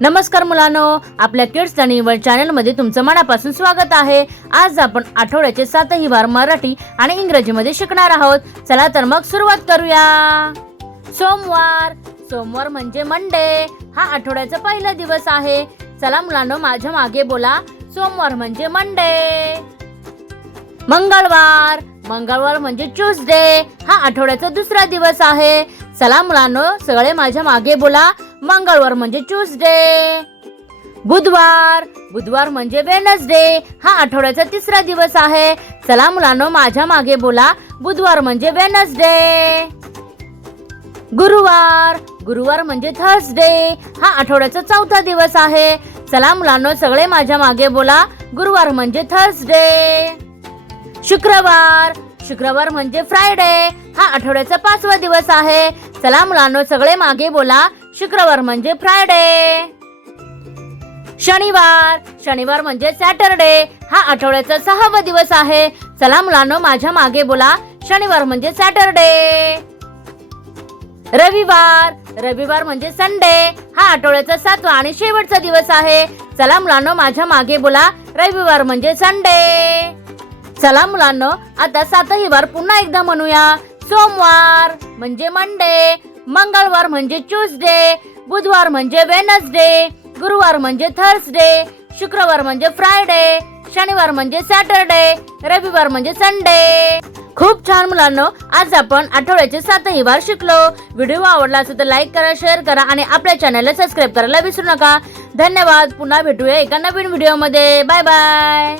नमस्कार मुलांनो, आपल्या किड्स लर्निंग वर्ल्ड चॅनल मध्ये तुमचं मनापासून स्वागत आहे। आज आपण आठवड्याचे 7ही वार मराठी आणि इंग्रजी मध्ये शिकणार आहोत। चला तर मग सुरुवात करूया। सोमवार, सोमवार म्हणजे मंडे। हा आठवड्याचा पहिला दिवस आहे। चला मुलांनो, माझ्या मागे बोला, सोमवार म्हणजे मंडे। मंगळवार, मंगळवार म्हणजे ट्यूसडे। हा आठवड्याचा दुसरा दिवस आहे। चला मुलांनो, सगळे माझ्या मागे बोला, मंगळवार म्हणजे ट्यूसडे। बुधवार, बुधवार म्हणजे वेडनेसडे। हा आठवड्याचा तिसरा दिवस आहे। चला मुलांनो, माझ्या मागे बोला, बुधवार म्हणजे वेडनेसडे। गुरुवार, गुरुवार म्हणजे थर्सडे। हा आठवड्याचा चौथा दिवस आहे। चला मुलांनो, सगळे माझ्या मागे बोला, गुरुवार म्हणजे थर्सडे। शुक्रवार, शुक्रवार म्हणजे फ्रायडे। हा आठवड्याचा 5वा दिवस आहे। चला मुलांनो, सगळे मागे बोला, शुक्रवार म्हणजे फ्रायडे। शनिवार, शनिवार म्हणजे सॅटरडे। हा आठवड्याचा 6वा दिवस आहे। चला मुलांनो, माझ्या मागे बोला, शनिवार म्हणजे सॅटरडे। रविवार, रविवार म्हणजे संडे। हा आठवड्याचा 7वा आणि शेवटचा दिवस आहे। चला मुलांनो, माझ्या मागे बोला, रविवार म्हणजे संडे। चला मुलांनो, आता 7ही वार पुन्हा एकदा म्हणूया। सोमवार म्हणजे मंडे, मंगळवार म्हणजे ट्यूसडे, बुधवार म्हणजे वेडनेसडे, गुरुवार म्हणजे थर्सडे, शुक्रवार म्हणजे फ्रायडे, शनिवार म्हणजे सॅटरडे, रविवार म्हणजे संडे। खूप छान मुलांनो, आज आपण आठवड्याचे 7ही वार शिकलो। व्हिडिओ आवडला असेल तर लाईक करा, शेअर करा आणि आपल्या चॅनलला सबस्क्राईब करायला विसरू नका। धन्यवाद। पुन्हा भेटूया एका नवीन व्हिडिओ मध्ये। Bye bye.